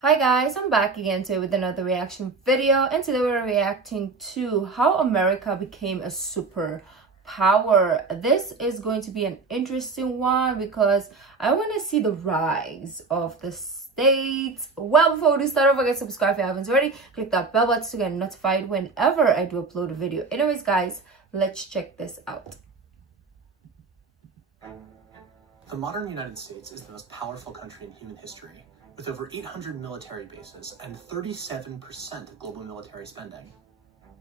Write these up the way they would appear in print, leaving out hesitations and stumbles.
Hi guys, I'm back again today with another reaction video, and today we're reacting to how America became a superpower. This is going to be an interesting one because I want to see the rise of the states. Well, before we start, don't forget to subscribe if you haven't already. Click that bell button to get notified whenever I do upload a video. Anyways guys, let's check this out. The modern United States is the most powerful country in human history, with over 800 military bases and 37% of global military spending.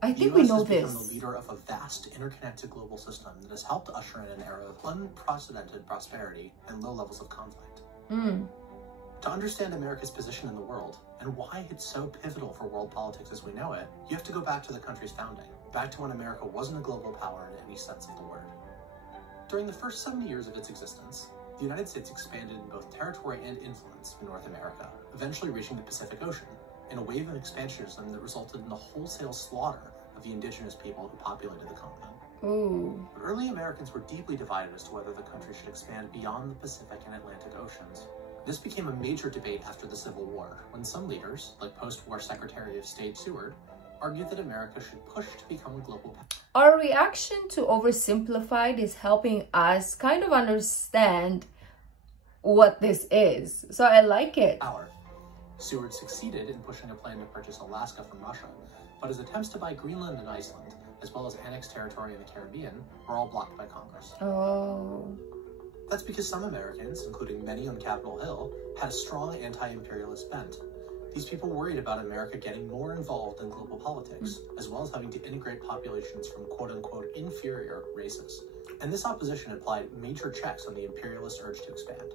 I think we know has this. become the leader of a vast, interconnected global system that has helped usher in an era of unprecedented prosperity and low levels of conflict. To understand America's position in the world and why it's so pivotal for world politics as we know it, you have to go back to the country's founding, back to when America wasn't a global power in any sense of the word. During the first 70 years of its existence, the United States expanded in both territory and influence in North America, eventually reaching the Pacific Ocean, in a wave of expansionism that resulted in the wholesale slaughter of the indigenous people who populated the continent. But early Americans were deeply divided as to whether the country should expand beyond the Pacific and Atlantic Oceans. This became a major debate after the Civil War, when some leaders, like post-war Secretary of State Seward, argued that America should push to become a global power. Our reaction to oversimplified is helping us kind of understand what this is. So I like it. Seward succeeded in pushing a plan to purchase Alaska from Russia, but his attempts to buy Greenland and Iceland, as well as annex territory in the Caribbean, were all blocked by Congress. That's because some Americans, including many on Capitol Hill, had a strong anti-imperialist bent. These people worried about America getting more involved in global politics, as well as having to integrate populations from quote-unquote inferior races. And this opposition applied major checks on the imperialist urge to expand.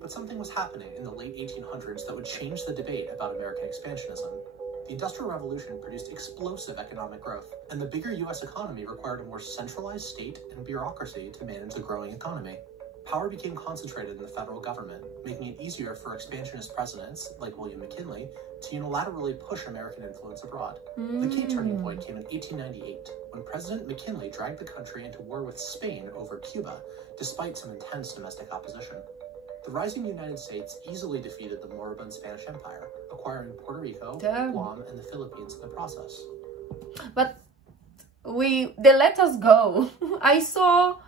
But something was happening in the late 1800s that would change the debate about American expansionism. The Industrial Revolution produced explosive economic growth, and the bigger U.S. economy required a more centralized state and bureaucracy to manage the growing economy. Power became concentrated in the federal government, making it easier for expansionist presidents, like William McKinley, to unilaterally push American influence abroad. The key turning point came in 1898, when President McKinley dragged the country into war with Spain over Cuba, despite some intense domestic opposition. The rising United States easily defeated the moribund Spanish Empire, acquiring Puerto Rico, Guam, and the Philippines in the process. But they let us go. I saw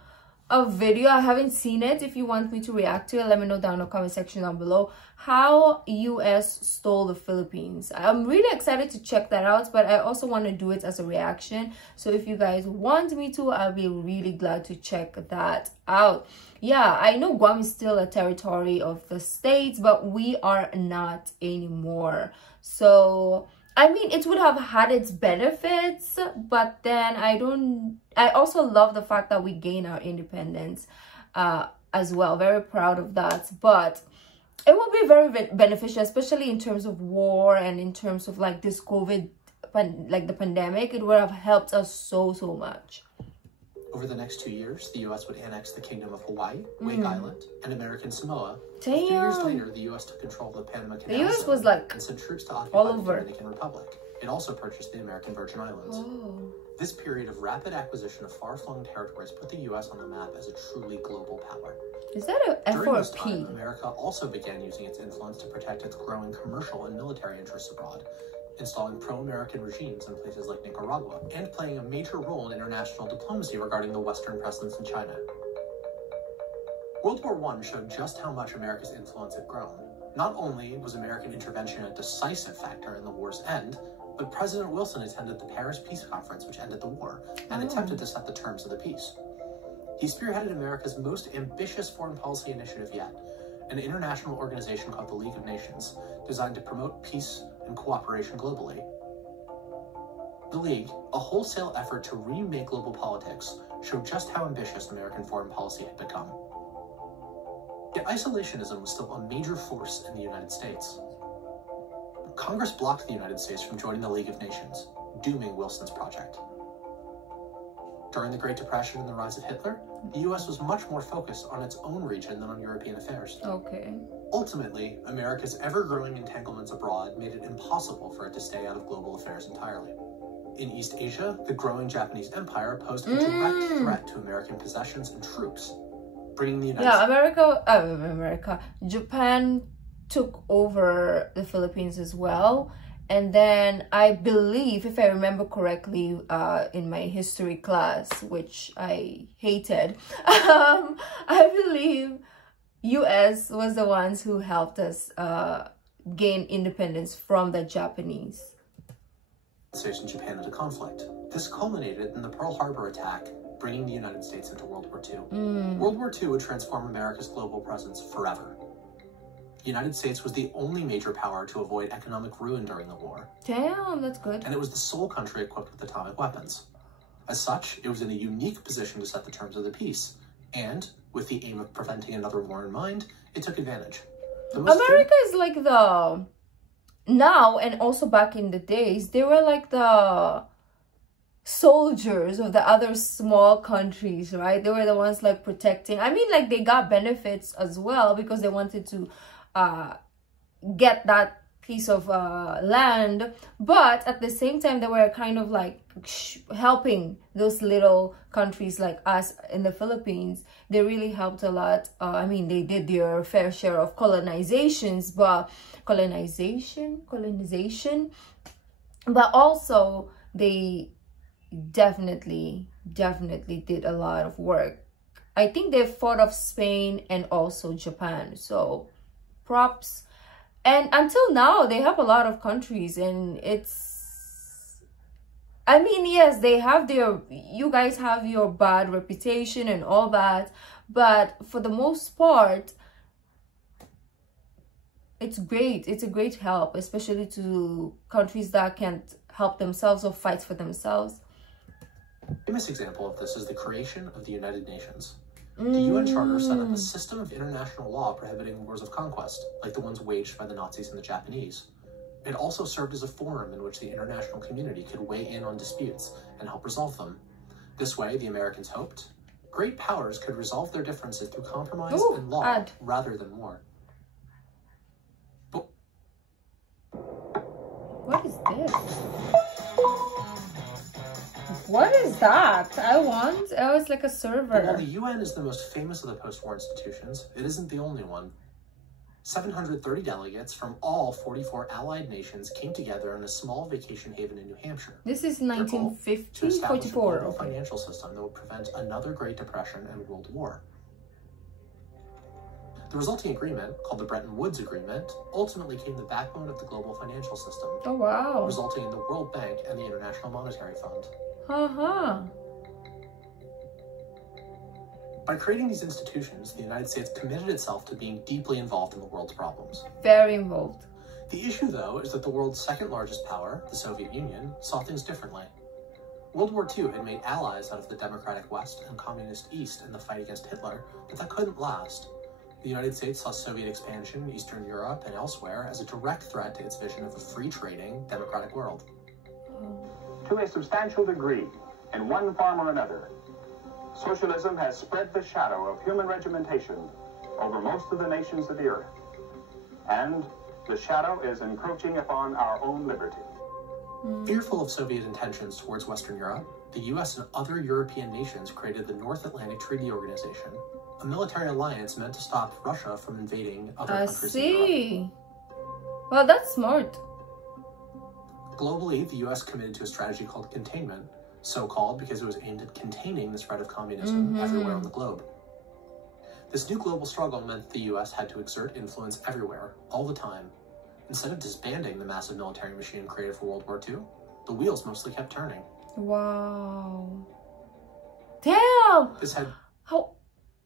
a video, I haven't seen it. If you want me to react to it, let me know down in the comment section down below how US stole the Philippines. I'm really excited to check that out, but I also want to do it as a reaction. So if you guys want me to, I'll be really glad to check that out. Yeah, I know Guam is still a territory of the States, but we are not anymore. So I mean, it would have had its benefits, but then I also love the fact that we gain our independence as well. Very proud of that. But it will be very beneficial, especially in terms of war and in terms of like this COVID, like the pandemic. It would have helped us so much. Over the next 2 years, the U.S. would annex the Kingdom of Hawaii, Wake Island, and American Samoa. Damn. 3 years later, the U.S. took control of the Panama Canal. The U.S. was like and sent troops to occupy all the over. Dominican Republic. It also purchased the American Virgin Islands. This period of rapid acquisition of far-flung territories put the U.S. on the map as a truly global power. Is that an F During or a this time, P? America also began using its influence to protect its growing commercial and military interests abroad, installing pro-American regimes in places like Nicaragua, and playing a major role in international diplomacy regarding the Western presence in China. World War I showed just how much America's influence had grown. Not only was American intervention a decisive factor in the war's end, but President Wilson attended the Paris Peace Conference, which ended the war, and attempted to set the terms of the peace. He spearheaded America's most ambitious foreign policy initiative yet, an international organization called the League of Nations, designed to promote peace and cooperation globally. The League, a wholesale effort to remake global politics, showed just how ambitious American foreign policy had become. Yet isolationism was still a major force in the United States. Congress blocked the United States from joining the League of Nations, dooming Wilson's project. During the Great Depression and the rise of Hitler, the U.S. was much more focused on its own region than on European affairs. Ultimately, America's ever-growing entanglements abroad made it impossible for it to stay out of global affairs entirely. In East Asia, the growing Japanese Empire posed a direct threat to American possessions and troops, bringing the United States... Japan took over the Philippines as well. And then I believe, if I remember correctly, in my history class, which I hated, I believe US was the ones who helped us gain independence from the Japanese. States and Japan into conflict. This culminated in the Pearl Harbor attack, bringing the United States into World War II. World War II would transform America's global presence forever. The United States was the only major power to avoid economic ruin during the war. Damn, that's good. And it was the sole country equipped with atomic weapons. As such, it was in a unique position to set the terms of the peace. And, with the aim of preventing another war in mind, it took advantage. America is like the... Now, and also back in the days, they were like the soldiers of the other small countries, right? They were the ones like protecting. I mean, like they got benefits as well because they wanted to get that piece of land, but at the same time they were kind of like helping those little countries like us in the Philippines. They really helped a lot. I mean, they did their fair share of colonization, but also they definitely did a lot of work. I think they fought off Spain and also Japan, so props. And until now they have a lot of countries, and it's, I mean, yes, they have their, you guys have your bad reputation and all that, but for the most part it's great. It's a great help, especially to countries that can't help themselves or fight for themselves. A famous example of this is the creation of the United Nations. The UN Charter set up a system of international law prohibiting wars of conquest, like the ones waged by the Nazis and the Japanese. It also served as a forum in which the international community could weigh in on disputes and help resolve them. This way, the Americans hoped, great powers could resolve their differences through compromise and law rather than war. What is this? What is that? Oh, it's like a server. But while the UN is the most famous of the post-war institutions, it isn't the only one. 730 delegates from all 44 allied nations came together in a small vacation haven in New Hampshire. This is 1950, to establish 44. a global financial system that would prevent another Great Depression and World War. The resulting agreement, called the Bretton Woods Agreement, ultimately became the backbone of the global financial system. Oh, wow. Resulting in the World Bank and the International Monetary Fund. By creating these institutions, the United States committed itself to being deeply involved in the world's problems. Very involved. The issue, though, is that the world's second largest power, the Soviet Union, saw things differently. World War II had made allies out of the democratic West and communist East in the fight against Hitler, but that couldn't last. The United States saw Soviet expansion in Eastern Europe and elsewhere as a direct threat to its vision of a free-trading, democratic world. To a substantial degree, in one form or another, socialism has spread the shadow of human regimentation over most of the nations of the earth. And the shadow is encroaching upon our own liberty. Fearful of Soviet intentions towards Western Europe, the US and other European nations created the North Atlantic Treaty Organization, a military alliance meant to stop Russia from invading other countries in Europe. Well, that's smart. Globally, the US committed to a strategy called containment, so called because it was aimed at containing the spread of communism everywhere on the globe. This new global struggle meant that the US had to exert influence everywhere, all the time. Instead of disbanding the massive military machine created for World War II, the wheels mostly kept turning. Wow. Damn! This had... How...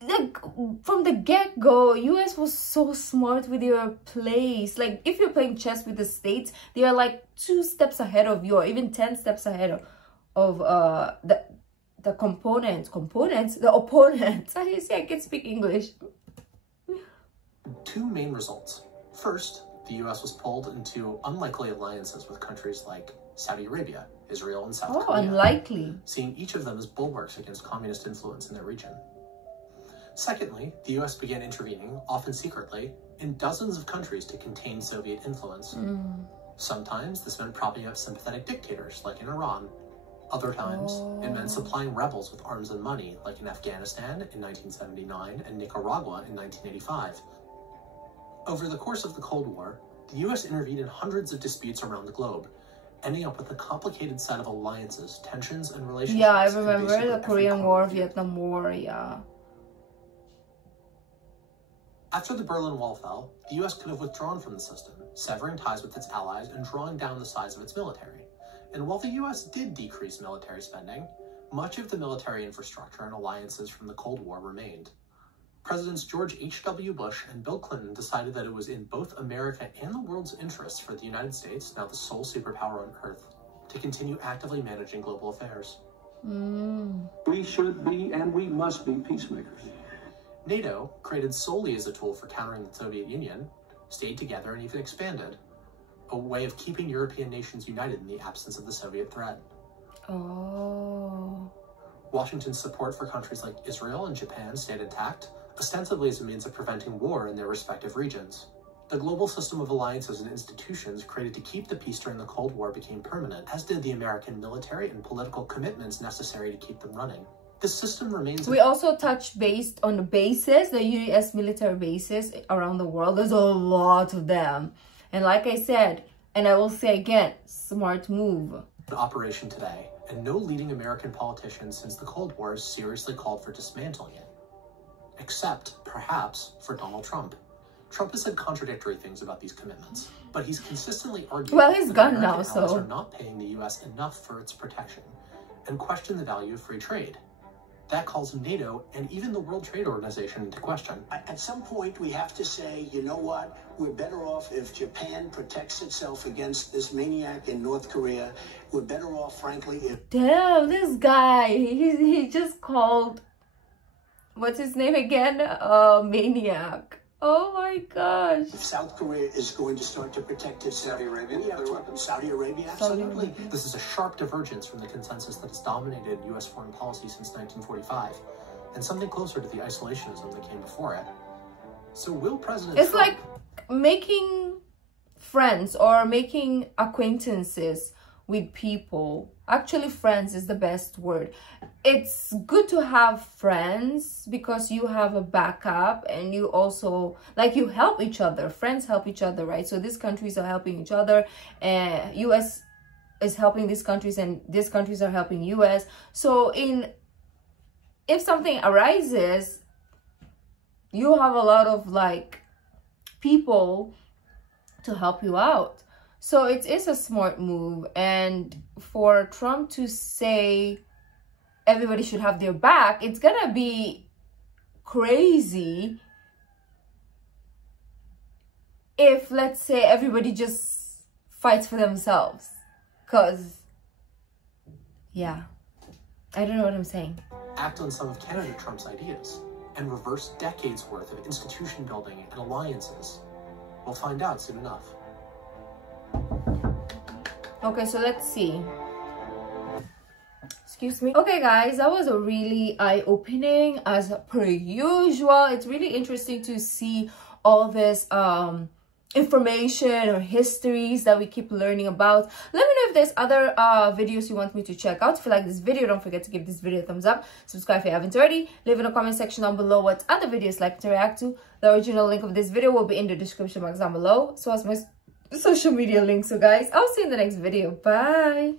Like, from the get-go, US was so smart with your plays. Like, if you're playing chess with the States, they are like 2 steps ahead of you, or even 10 steps ahead of the opponents. I see, I can speak English. 2 main results. First, the US was pulled into unlikely alliances with countries like Saudi Arabia, Israel, and South Korea. Oh, unlikely. Seeing each of them as bulwarks against communist influence in their region. Secondly, the US began intervening, often secretly, in dozens of countries to contain Soviet influence. Sometimes this meant propping up sympathetic dictators, like in Iran. Other times, it meant supplying rebels with arms and money, like in Afghanistan in 1979 and Nicaragua in 1985. Over the course of the Cold War, the US intervened in hundreds of disputes around the globe, ending up with a complicated set of alliances, tensions, and relationships. Yeah, I remember the Korean War, Vietnam War, yeah. After the Berlin Wall fell, the US could have withdrawn from the system, severing ties with its allies and drawing down the size of its military. And while the US did decrease military spending, much of the military infrastructure and alliances from the Cold War remained. Presidents George H.W. Bush and Bill Clinton decided that it was in both America and the world's interests for the United States, now the sole superpower on Earth, to continue actively managing global affairs. We should be and we must be peacemakers. NATO, created solely as a tool for countering the Soviet Union, stayed together and even expanded, a way of keeping European nations united in the absence of the Soviet threat. Oh. Washington's support for countries like Israel and Japan stayed intact, ostensibly as a means of preventing war in their respective regions. The global system of alliances and institutions created to keep the peace during the Cold War became permanent, as did the American military and political commitments necessary to keep them running. This system remains... We also touched based on the bases, the US military bases around the world. There's a lot of them. And like I said, and I will say again, smart move. In operation today, and no leading American politician since the Cold War has seriously called for dismantling it. Except, perhaps, for Donald Trump. Trump has said contradictory things about these commitments, but he's consistently argued he's that gone American now, allies so are not paying the US enough for its protection, and questioned the value of free trade. That calls NATO and even the World Trade Organization into question. At some point, we have to say, you know what? We're better off if Japan protects itself against this maniac in North Korea. We're better off, frankly, if... Damn, this guy, he just called, what's his name again? Maniac. Oh my gosh. If South Korea is going to start to protect itself. Saudi Arabia? Saudi Arabia, absolutely. This is a sharp divergence from the consensus that has dominated US foreign policy since 1945, and something closer to the isolationism that came before it. So will President It's Trump... like making friends or making acquaintances with people. Actually, friends is the best word. It's good to have friends because you have a backup and you also, like, you help each other. Friends help each other, right? So these countries are helping each other, and US is helping these countries, and these countries are helping US. So if something arises, you have a lot of like people to help you out. So it is a smart move. And for Trump to say everybody should have their back, it's gonna be crazy if, let's say, everybody just fights for themselves. Because, yeah, I don't know what I'm saying. Act on some of candidate Trump's ideas and reverse decades worth of institution building and alliances. We'll find out soon enough. Okay, so let's see. Excuse me. Okay guys, that was a really eye-opening as per usual. It's really interesting to see all this information or histories that we keep learning about. Let me know if there's other videos you want me to check out. If you like this video, don't forget to give this video a thumbs up. Subscribe if you haven't already. Leave in the comment section down below what other videos like to react to. The original link of this video will be in the description box down below, so as my social media links. So guys, I'll see you in the next video. Bye.